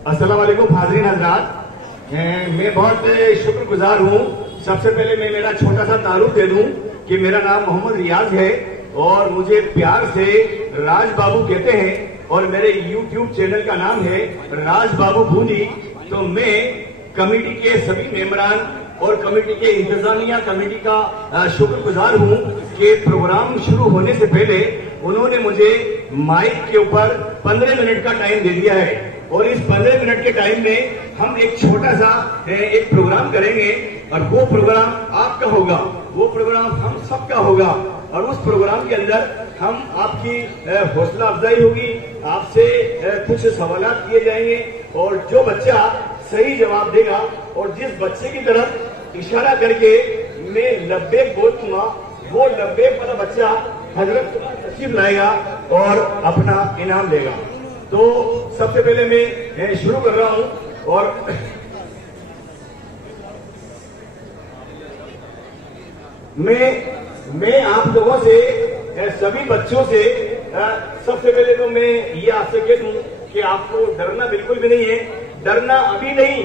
अस्सलाम वालेकुम हाज़रीन हज़रात, मैं बहुत शुक्रगुजार हूँ। सबसे पहले मैं मेरा छोटा सा तारुफ दे दूं कि मेरा नाम मोहम्मद रियाज है और मुझे प्यार से राज बाबू कहते हैं और मेरे YouTube चैनल का नाम है राज बाबू बूंदी। तो मैं कमेटी के सभी मेंबरान और कमेटी के इंतजामिया कमेटी का शुक्रगुजार हूँ कि प्रोग्राम शुरू होने से पहले उन्होंने मुझे माइक के ऊपर 15 मिनट का टाइम दे दिया है और इस 15 मिनट के टाइम में हम एक छोटा सा एक प्रोग्राम करेंगे और वो प्रोग्राम आपका होगा, वो प्रोग्राम हम सबका होगा और उस प्रोग्राम के अंदर हम आपकी हौसला अफजाई होगी, आपसे कुछ सवाल किए जाएंगे और जो बच्चा सही जवाब देगा और जिस बच्चे की तरफ इशारा करके मैं लब्बैक बोलूंगा वो लब्बैक वाला बच्चा हजरत तशरीफ लाएगा और अपना इनाम देगा। तो सबसे पहले मैं शुरू कर रहा हूं और मैं आप लोगों से सभी बच्चों से सबसे पहले तो मैं ये आपसे कह दूं कि आपको डरना बिल्कुल भी नहीं है। डरना अभी नहीं,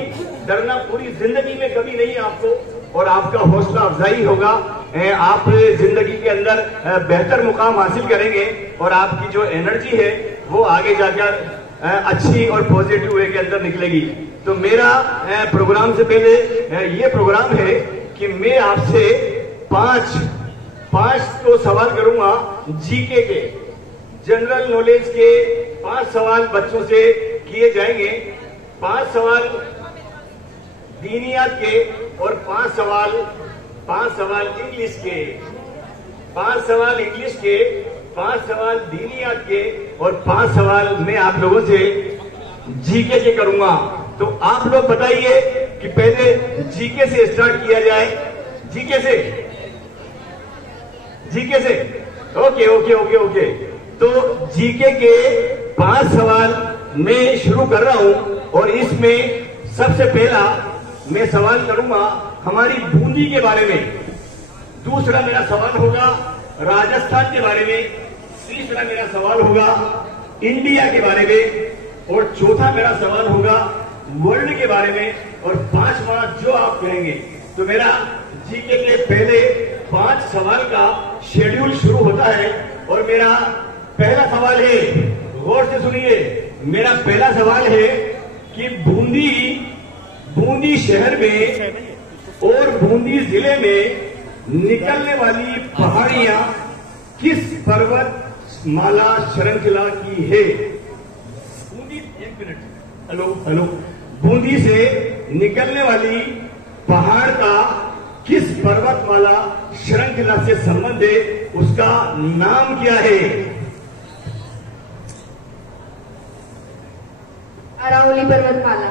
डरना पूरी जिंदगी में कभी नहीं है आपको और आपका हौसला अफजाई होगा। आप जिंदगी के अंदर बेहतर मुकाम हासिल करेंगे और आपकी जो एनर्जी है वो आगे जाकर अच्छी और पॉजिटिव वे के अंदर निकलेगी। तो मेरा प्रोग्राम से पहले ये प्रोग्राम है कि मैं आपसे पांच तो सवाल करूंगा जीके के, जनरल नॉलेज के 5 सवाल बच्चों से किए जाएंगे, 5 सवाल दीनियात के और 5 सवाल इंग्लिश के, 5 सवाल इंग्लिश के, 5 सवाल दीनियात के और 5 सवाल मैं आप लोगों से जीके के करूंगा। तो आप लोग बताइए कि पहले जीके से स्टार्ट किया जाए। जीके से ओके ओके ओके ओके। तो जीके के 5 सवाल मैं शुरू कर रहा हूं और इसमें सबसे पहला मैं सवाल करूंगा हमारी बूंदी के बारे में, दूसरा मेरा सवाल होगा राजस्थान के बारे में, तीसरा मेरा सवाल होगा इंडिया के बारे में और चौथा मेरा सवाल होगा वर्ल्ड के बारे में और 5वां जो आप कहेंगे। तो मेरा जीके के पहले 5 सवाल का शेड्यूल शुरू होता है और मेरा पहला सवाल है, गौर से सुनिए, मेरा पहला सवाल है कि बूंदी शहर में और बूंदी जिले में निकलने वाली पहाड़ियां किस पर्वत माला श्रृंखला की है? बूंदी, एक मिनट, हेलो, बूंदी से निकलने वाली पहाड़ का किस पर्वतमाला श्रृंखला से संबंध है, उसका नाम क्या है? अरावली पर्वतमाला।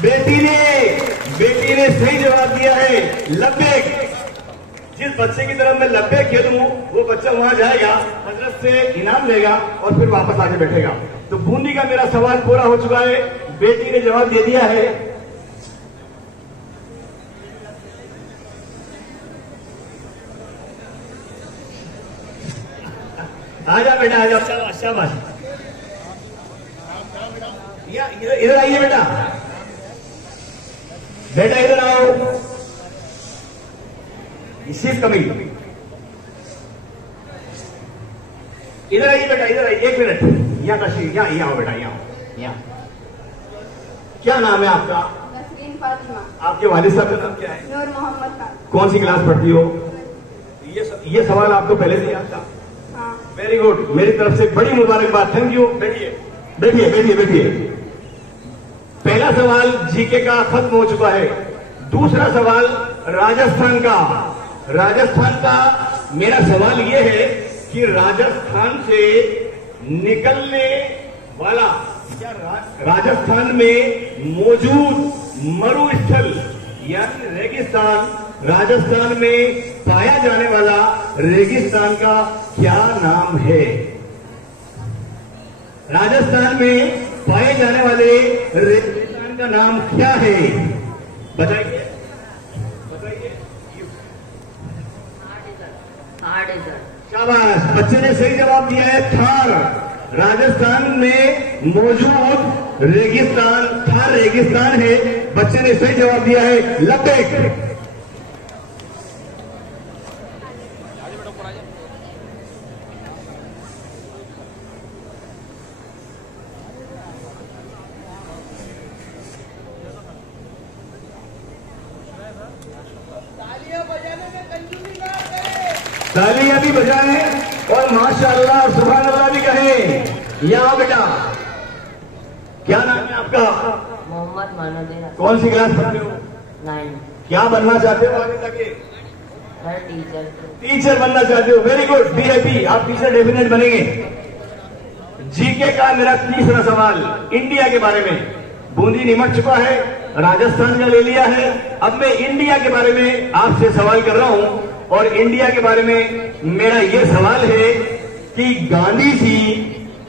बेटी ने सही जवाब दिया है, लब्बैक। जिस बच्चे की तरफ मैं लब्बैक खेलूं वो बच्चा वहां जाएगा, हजरत से इनाम लेगा और फिर वापस आके बैठेगा। तो बूंदी का मेरा सवाल पूरा हो चुका है, बेटी ने जवाब दे दिया है। आजा बेटा, आजा, शाबाश। इधर आइए बेटा, इधर आओ। इसी कमिंग, इधर आइए बेटा, इधर आइए, 1 मिनट, यहाँ तशरीफ, यहाँ आओ बेटा, यहाँ। क्या नाम है आपका? नसरीन फातिमा। आपके वालिद साहब का नाम क्या है? नूर मोहम्मद खान। कौन सी क्लास पढ़ती हो? ये सवाल आपको पहले से याद था? हाँ। वेरी गुड, मेरी तरफ से बड़ी मुबारकबाद, थैंक यू। बैठिए। पहला सवाल जीके का खत्म हो चुका है। दूसरा सवाल राजस्थान का मेरा सवाल यह है कि राजस्थान से निकलने वाला, क्या राजस्थान में मौजूद मरुस्थल यानी रेगिस्तान, राजस्थान में पाया जाने वाला रेगिस्तान का क्या नाम है? राजस्थान में पाए जाने वाले रेगिस्तान का नाम क्या है? बताइए। शाबाश, बच्चे ने सही जवाब दिया है, थार। राजस्थान में मौजूद रेगिस्तान था, रेगिस्तान है। बच्चे ने सही जवाब दिया है, लब्बैक। तालियां भी बजाएं और माशाअल्लाह और सुभान अल्लाह भी कहें। यहाँ बेटा, क्या नाम है आपका? मोहम्मद मानवेरा। कौन सी क्लास पढ़ते हो? 9। क्या बनना चाहते हो आगे जाके? Sir teacher. टीचर बनना चाहते हो, वेरी गुड, बी हैप्पी, आप टीचर डेफिनेट बनेंगे। जीके का मेरा तीसरा सवाल इंडिया के बारे में। बूंदी निमट चुका है, राजस्थान का ले लिया है, अब मैं इंडिया के बारे में आपसे सवाल कर रहा हूं। और इंडिया के बारे में मेरा यह सवाल है कि गांधी जी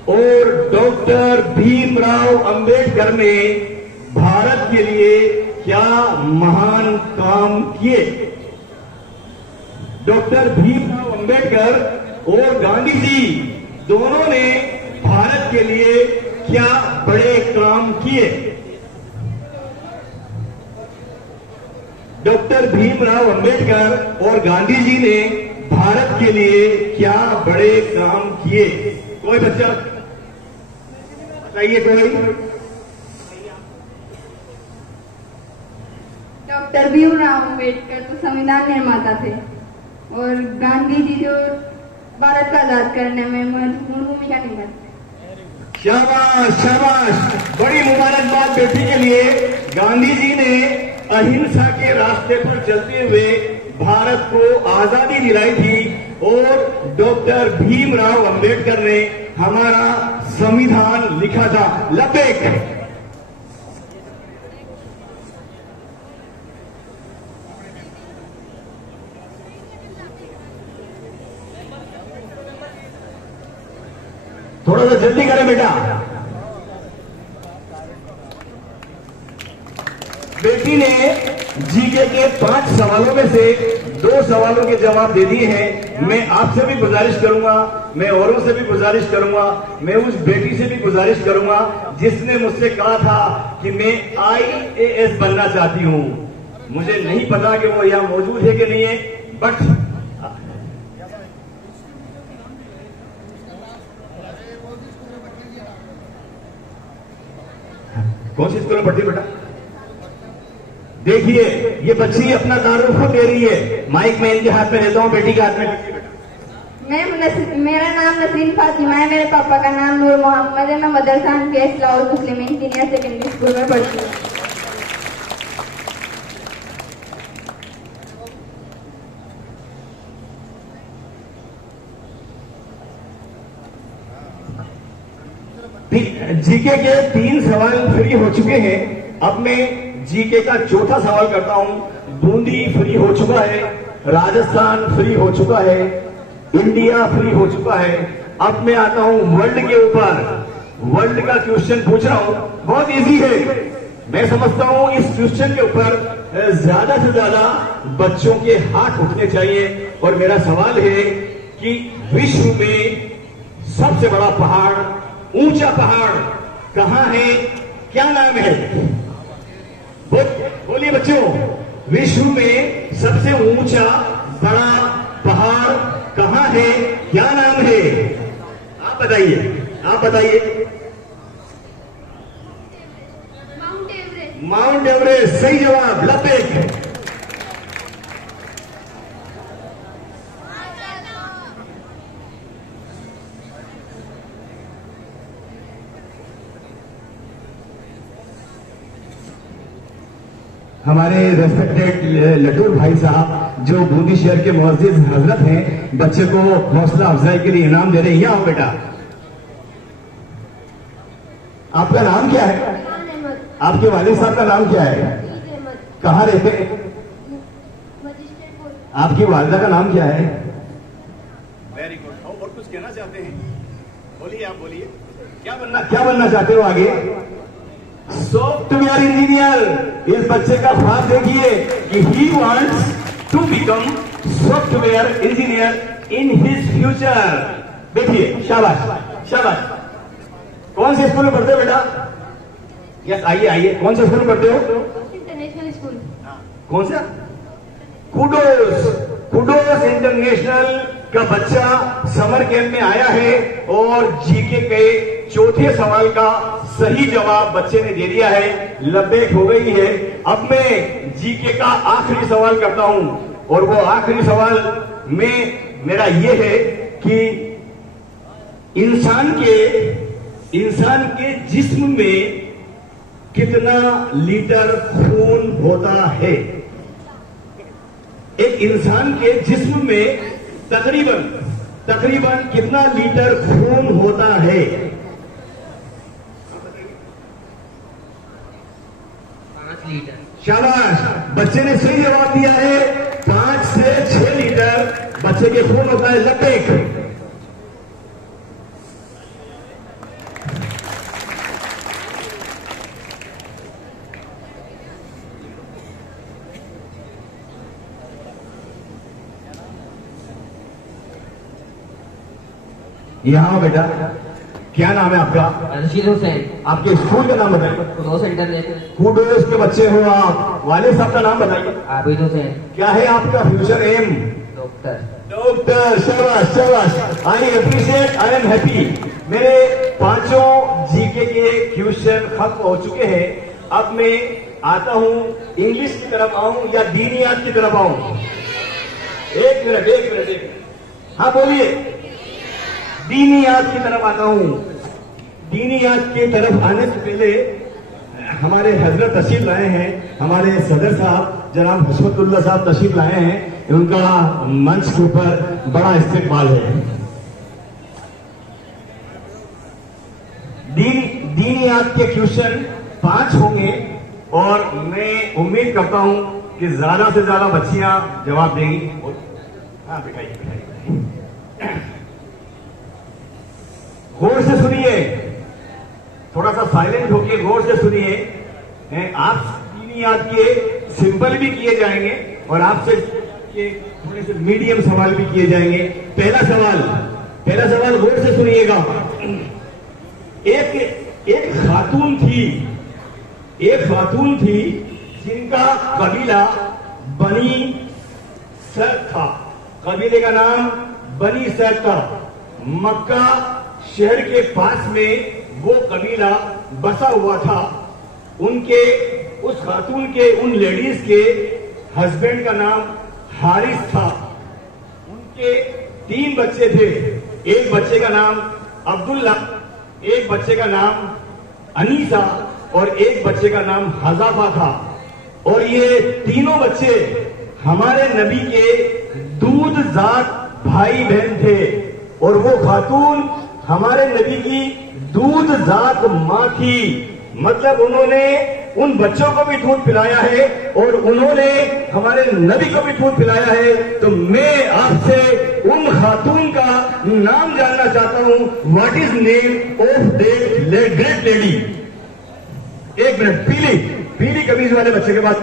और डॉक्टर भीमराव अंबेडकर ने भारत के लिए क्या महान काम किए? डॉक्टर भीमराव अंबेडकर और गांधी जी दोनों ने भारत के लिए क्या बड़े काम किए? डॉक्टर भीमराव अंबेडकर और गांधी जी ने भारत के लिए क्या बड़े काम किए? कोई बच्चा बताइए कोई। डॉक्टर भीमराव अम्बेडकर तो संविधान निर्माता थे और गांधी जी जो भारत को आजाद करने में महत्वपूर्ण भूमिका निभाते। शाबाश शाबाश, बड़ी मुबारकबाद बेटी के लिए। गांधी जी ने अहिंसा के रास्ते पर चलते हुए भारत को आजादी दिलाई थी और डॉक्टर भीमराव अंबेडकर ने हमारा संविधान लिखा था। लब्बैक। थोड़ा सा जल्दी करें बेटा। बेटी ने जीके के 5 सवालों में से 2 सवालों के जवाब दे दिए हैं। मैं आपसे भी गुजारिश करूंगा, मैं औरों से भी गुजारिश करूंगा, मैं उस बेटी से भी गुजारिश करूंगा जिसने मुझसे कहा था कि मैं IAS बनना चाहती हूं। मुझे नहीं पता कि वो यहां मौजूद है कि नहीं है, बट कौन सी स्कूल में पढ़ती है बेटा? देखिए, ये बच्ची अपना तारुफ खुद दे रही है। माइक में इनके हाथ में देता हूं, बेटी के हाथ में। मेरा नाम नसरीन फातिमा है, मेरे पापा का नाम नूर मोहम्मद है। मैं मदरसा केस लाहौर मुस्लिम इंजीनियर सेकेंडरी स्कूल में पढ़ती हूँ। जीके के 3 सवाल फ्री हो चुके हैं। अब मैं जीके का चौथा सवाल करता हूं। बूंदी फ्री हो चुका है, राजस्थान फ्री हो चुका है, इंडिया फ्री हो चुका है। अब मैं आता हूं वर्ल्ड के ऊपर। वर्ल्ड का क्वेश्चन पूछ रहा हूं, बहुत इजी है। मैं समझता हूं इस क्वेश्चन के ऊपर ज्यादा से ज्यादा बच्चों के हाथ उठने चाहिए। और मेरा सवाल है कि विश्व में सबसे बड़ा पहाड़, ऊंचा पहाड़ कहां है? क्या नाम है? बोलिए बच्चों, विश्व में सबसे ऊंचा बड़ा पहाड़ कहां है? क्या नाम है? आप बताइए, आप बताइए। Mount Everest. माउंट एवरेस्ट, सही जवाब। लब्बैक। हमारे रेस्पेक्टेड लटूर भाई साहब जो बूंदी शहर के मुअज्जिज हजरत हैं, बच्चे को हौसला अफजाई के लिए इनाम दे रहे हैं। यहाँ आओ बेटा। आपका नाम क्या है? आपके वालिद साहब का नाम क्या है? कहाँ रहते हैं? आपकी वालिदा का नाम क्या है? Very good. और कुछ कहना चाहते हैं? बोलिए, आप बोलिए। क्या बनना चाहते हो आगे? Software engineer. इस बच्चे का ख्वाब देखिए कि he wants to become software engineer in his future. देखिए, शाबाश शाबाश। कौन से स्कूल में पढ़ते हो बेटा? यस, आइए आइए। कौन सा स्कूल पढ़ते हो? International school. कौन सा? कुडोस। कुडोस इंटरनेशनल का बच्चा समर कैंप में आया है और जीके के चौथे सवाल का सही जवाब बच्चे ने दे दिया है। लब्बैक हो गई है। अब मैं जीके का आखिरी सवाल करता हूं और वो आखिरी सवाल में मेरा ये है कि इंसान के जिस्म में कितना लीटर खून होता है? एक इंसान के जिस्म में तकरीबन कितना लीटर खून होता है? 5 लीटर। शाबाश, बच्चे ने सही जवाब दिया है। 5 से 6 लीटर बच्चे के खून होता है। लब्बैक। यहाँ बेटा, क्या नाम है आपका? रशीद हुसैन। आपके स्कूल का नाम बताइए। Kudos international. कुडोस के बच्चे हो आप। वालिद साहब का नाम बताइए। आबिद हुसैन। क्या है आपका फ्यूचर एम? डॉक्टर। डॉक्टर। शाबाश शाबाश। आई एप्रिशिएट, आई एम हैप्पी। मेरे 5 जीके के क्वेश्चन खत्म हो चुके हैं। अब मैं आता हूं, इंग्लिश की तरफ आऊं या दीनियात की तरफ आऊं? एक मिनट। हाँ बोलिए। दीनियात की तरफ आता हूं। दीनियात की तरफ आने से पहले हमारे हजरत तशरीफ लाए हैं, हमारे सदर साहब जनाब हशमतुल्लाह साहब तशरीफ लाए हैं। उनका मंच के ऊपर बड़ा इस्तेकबाल है। दीनियात के क्वेश्चन 5 होंगे और मैं उम्मीद करता हूं कि ज्यादा से ज्यादा बच्चियां जवाब देंगी। हाँ बिठाइए। गौर से सुनिए, थोड़ा सा साइलेंट होकर गौर से सुनिए। आप दीनियात के सिंपल भी किए जाएंगे और आपसे थोड़े से मीडियम सवाल भी किए जाएंगे। पहला सवाल गौर से सुनिएगा। एक खातून थी जिनका कबीला बनी सर था। कबीले का नाम बनी सर था। मक्का शहर के पास में वो कबीला बसा हुआ था। उस खातून के, उन लेडीज के हस्बैंड का नाम हारिस था। उनके 3 बच्चे थे। एक बच्चे का नाम अब्दुल्ला, एक बच्चे का नाम अनीसा और एक बच्चे का नाम हजाफा था। और ये तीनों बच्चे हमारे नबी के दूध जात भाई बहन थे और वो खातून हमारे नबी की दूध जात मां थी। मतलब उन्होंने उन बच्चों को भी दूध पिलाया है और उन्होंने हमारे नबी को भी दूध पिलाया है। तो मैं आपसे उन खातून का नाम जानना चाहता हूं। What is name of that great lady? एक मिनट। पीली कमीज वाले बच्चे के पास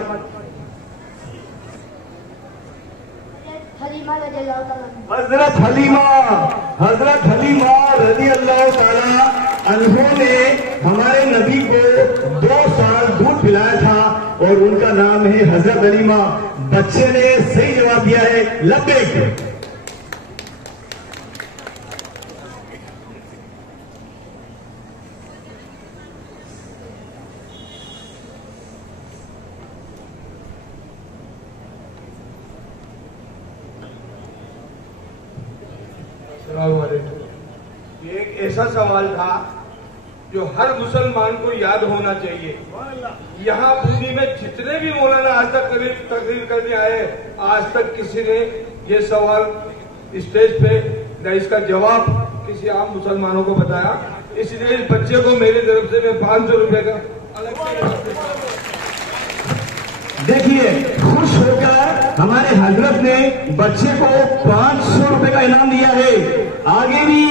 हजरत हलीमा रजी अल्लाह ताला अन्हा ने हमारे नबी को 2 साल दूध पिलाया था और उनका नाम है हजरत हलीमा। बच्चे ने सही जवाब दिया है। लब्बैक। एक ऐसा सवाल था जो हर मुसलमान को याद होना चाहिए। यहाँ बूंदी में जितने भी मौलाना आज तक तकरीर करने आए, आज तक किसी ने ये सवाल स्टेज पे न इसका जवाब किसी आम मुसलमानों को बताया। इसलिए इस बच्चे को मेरी तरफ से मैं 500 रुपए का अलग से। देखिए, खुश होकर हमारे हजरत ने बच्चे को 500 रुपए का इनाम दिया है। आगे भी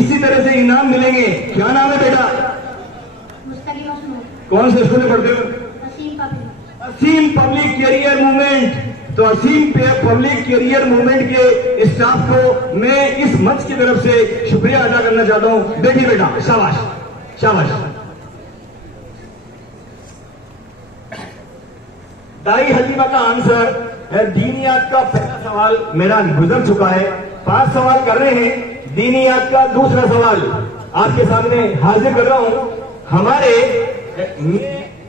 इसी तरह से इनाम मिलेंगे। क्या नाम है बेटा? कौन से स्कूल में पढ़ते हो? असीम पब्लिक कैरियर मूवमेंट। तो असीम पब्लिक कैरियर मूवमेंट के स्टाफ को मैं इस मंच की तरफ से शुक्रिया अदा करना चाहता हूं। देखिए बेटा, शाबाश शाबाश। दाई हलीमा का आंसर दीनियात का पहला सवाल मेरा गुजर चुका है। 5 सवाल कर रहे हैं। दीनियात का दूसरा सवाल आपके सामने हाजिर कर रहा हूं।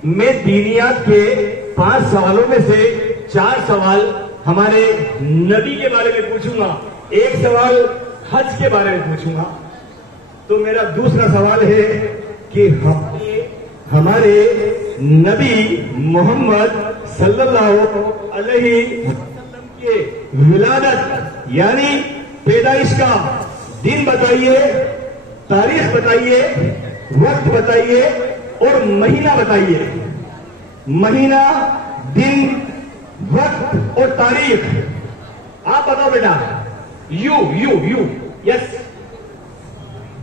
मैं दीनियात के 5 सवालों में से 4 सवाल हमारे नबी के बारे में पूछूंगा, 1 सवाल हज के बारे में पूछूंगा। तो मेरा दूसरा सवाल है कि हमारे नबी मोहम्मद सल्लल्लाहु अलैहि वसल्लम के विलादत यानी पैदाइश का दिन बताइए, तारीख बताइए, वक्त बताइए और महीना बताइए। महीना, दिन, वक्त और तारीख आप बताओ बेटा। You yes.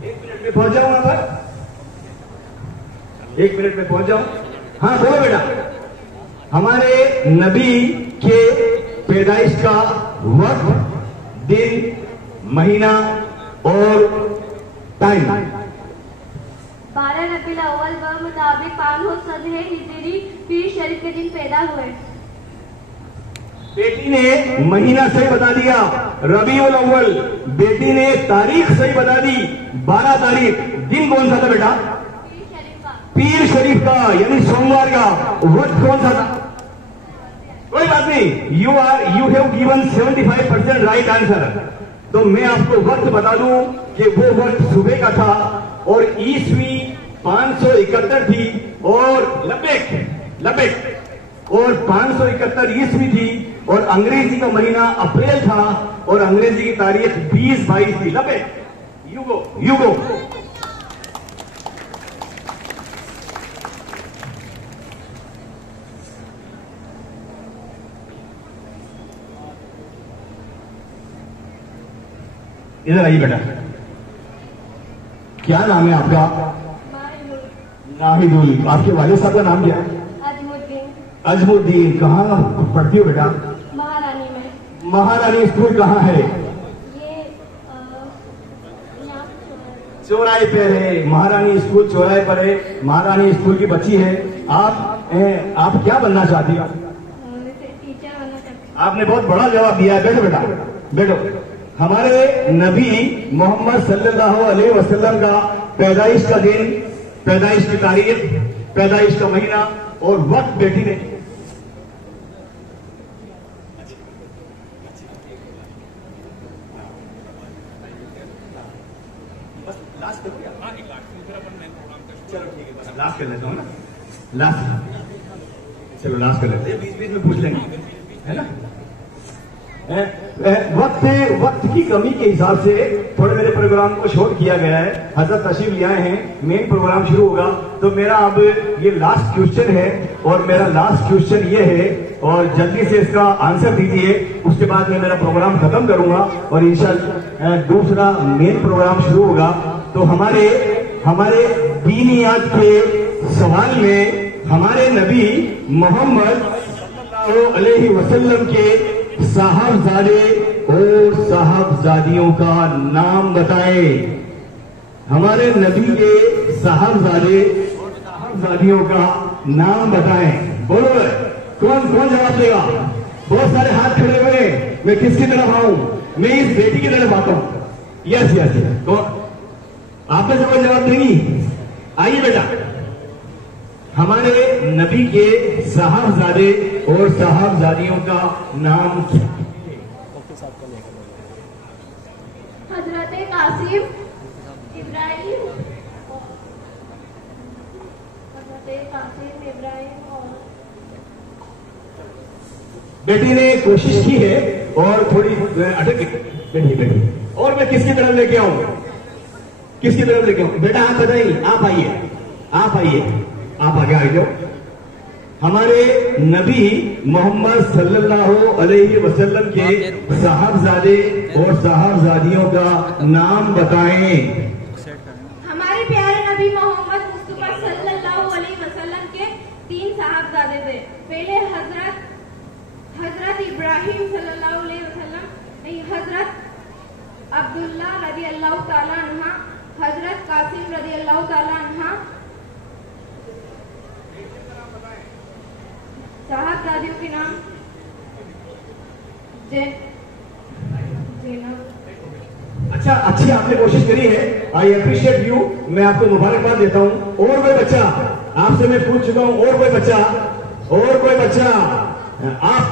1 मिनट में पहुंच जाऊं वहां पर, 1 मिनट में पहुंच जाऊं। हाँ बोलो बेटा। हमारे नबी के पैदाइश का वक्त, दिन, महीना और टाइम। 12 रबीउल अव्वल व मुताबिक 500 हिजरी पीर शरीफ के दिन पैदा हुए। बेटी ने महीना सही बता दिया, रबीउल अव्वल। बेटी ने तारीख सही बता दी, 12 तारीख। दिन कौन सा था बेटा? पीर शरीफ का यानी सोमवार का। वक्त कौन सा था? कोई बात नहीं, you have given 75% right answer. तो मैं आपको वक्त बता दूं कि वो वक्त सुबह का था और ईस्वी 571 थी और लबेक और 571 ईस्वी थी और अंग्रेजी का महीना अप्रैल था और अंग्रेजी की तारीख 20-22 थी। लबेक। You go. इधर आइए बेटा। क्या नाम है आपका? नाहिदुल। आपके वालिद साहब का नाम क्या है? अजमुद्दीन। कहाँ पढ़ती हो बेटा? महारानी में। महारानी स्कूल कहाँ है? ये चौराहे पे है। महारानी स्कूल चौराहे पर है। महारानी स्कूल की बच्ची है। आप क्या बनना चाहती हो? टीचर बनना चाहती। आपने बहुत बड़ा जवाब दिया है। बैठो बेटा, बैठो। हमारे नबी मोहम्मद सल्लल्लाहु अलैहि वसल्लम का पैदाइश का दिन, पैदाइश की तारीख, पैदाइश का महीना और वक्त बेटी ने लास्ट कर लेता हूँ ना। लास्ट कर लेते हैं, बीच में पूछ लेंगे, है ना। वक्त की कमी के हिसाब से थोड़े मेरे प्रोग्राम को शॉर्ट किया गया है। हजरत तशरीफ ले आए हैं, मेन प्रोग्राम शुरू होगा। तो मेरा अब ये लास्ट क्वेश्चन है और मेरा लास्ट क्वेश्चन ये है और जल्दी से इसका आंसर दीजिए। उसके बाद मैं मेरा प्रोग्राम खत्म करूंगा और इंशाल्लाह दूसरा मेन प्रोग्राम शुरू होगा। तो हमारे दीनियात के सवाल में हमारे नबी मोहम्मद सल्लल्लाहु अलैहि वसल्लम के साहबजादे और साहबजादियों का नाम बताएं। हमारे नबी के साहबजादे और साहबजादियों का नाम बताएं। बोलो कौन जवाब देगा? बहुत सारे हाथ खड़े हुए। मैं किसकी तरफ आऊं? मैं इस बेटी की तरफ आता हूं। यस। तो आप में से कोई जवाब देंगी? आइए बेटा। हमारे नबी के साहबजादे और साहबजादियों का नाम क्या है? हजरत कासिम इब्राहिम, और बेटी ने कोशिश की है और थोड़ी अटक बैठी। और मैं किसकी तरफ लेके आऊं? बेटा आप बताइए। आप आगे आ जाओ। हमारे नबी मोहम्मद सल्लल्लाहु अलैहि वसल्लम के साहबजादे और साहबजादियों का नाम बताएं। हमारे प्यारे नबी मोहम्मद मुस्तफा सल्लल्लाहु अलैहि वसल्लम के 3 साहबजादे थे। पहले हजरत इब्राहिम सल्लल्लाहु अलैहि वसल्लम, हजरत अब्दुल्ला रजी अल्लाह ताला अन्हा, हजरत कासिम रजी अल्लाह ताला अन्हा। साहबजादियों के नाम अच्छा, अच्छी आपने कोशिश करी है, आई अप्रिशिएट यू। मैं आपको मुबारकबाद देता हूँ। और कोई बच्चा, आपसे मैं पूछ चुका हूँ, और कोई बच्चा आप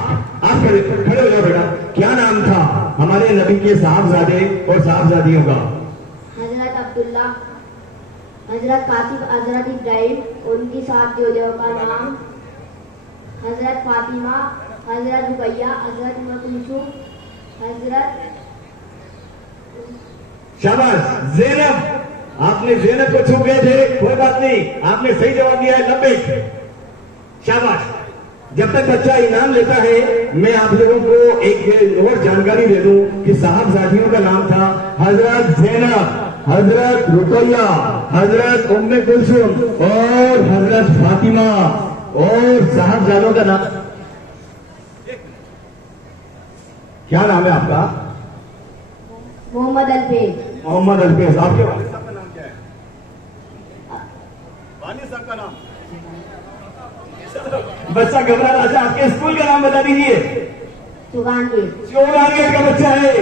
खड़े हो जाओ बेटा। क्या नाम था हमारे नबी के साहबजादे और साहबजादियों का? हजरत अब्दुल्ला, हजरत कासिम, हजरत इब्राहिम और उनकी 7 जोड़ों का नाम हजरत फातिमा, हजरत रुकैया, हजरत उम्मे कुलसूम, हजरत शाबाश। ज़ैनब, आपने ज़ैनब को छू गए थे, कोई बात नहीं, आपने सही जवाब दिया है। 90, शाबाश। जब तक बच्चा इनाम लेता है, मैं आप लोगों को एक और जानकारी दे दूं कि साहबजादियों का नाम था हजरत ज़ैनब, हजरत रुकैया, हजरत उम्मे कुलसूम और हजरत फातिमा। और साहबजादों का नाम क्या नाम है आपका? मोहम्मद अल्फेज। मोहम्मद अल्फेज। आपके वालिद साहब का नाम क्या है? वालिद साहब का नाम? बच्चा घबरा रहा है, आपके स्कूल का नाम बता दीजिए। चौगानगेट का बच्चा है।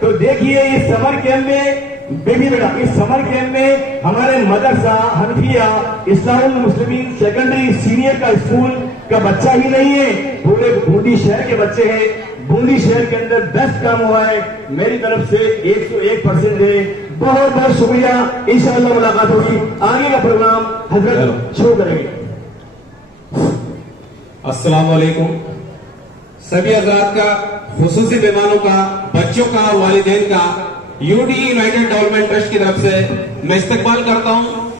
तो देखिए, इस समर कैंप में देखिए बेटा, इस समर कैंप में हमारे मदरसा हनफिया इस्लामुल मुस्लिमीन सेकेंडरी सीनियर का स्कूल का बच्चा ही नहीं है, पूरे बूंदी शहर के बच्चे हैं। बूंदी शहर के अंदर 10 काम हुआ है। मेरी तरफ से 101% है। बहुत बहुत शुक्रिया। इंशाअल्लाह मुलाकात होगी। आगे का प्रोग्राम हजरत शुरू करेंगे। अस्सलाम वालेकुम। सभी हजरात का, खुसूसी मेहमानों का, बच्चों का और वालिदैन का यूडी यूनाइटेड डेवलपमेंट ट्रस्ट की तरफ से मैं इस्तकबाल करता हूं।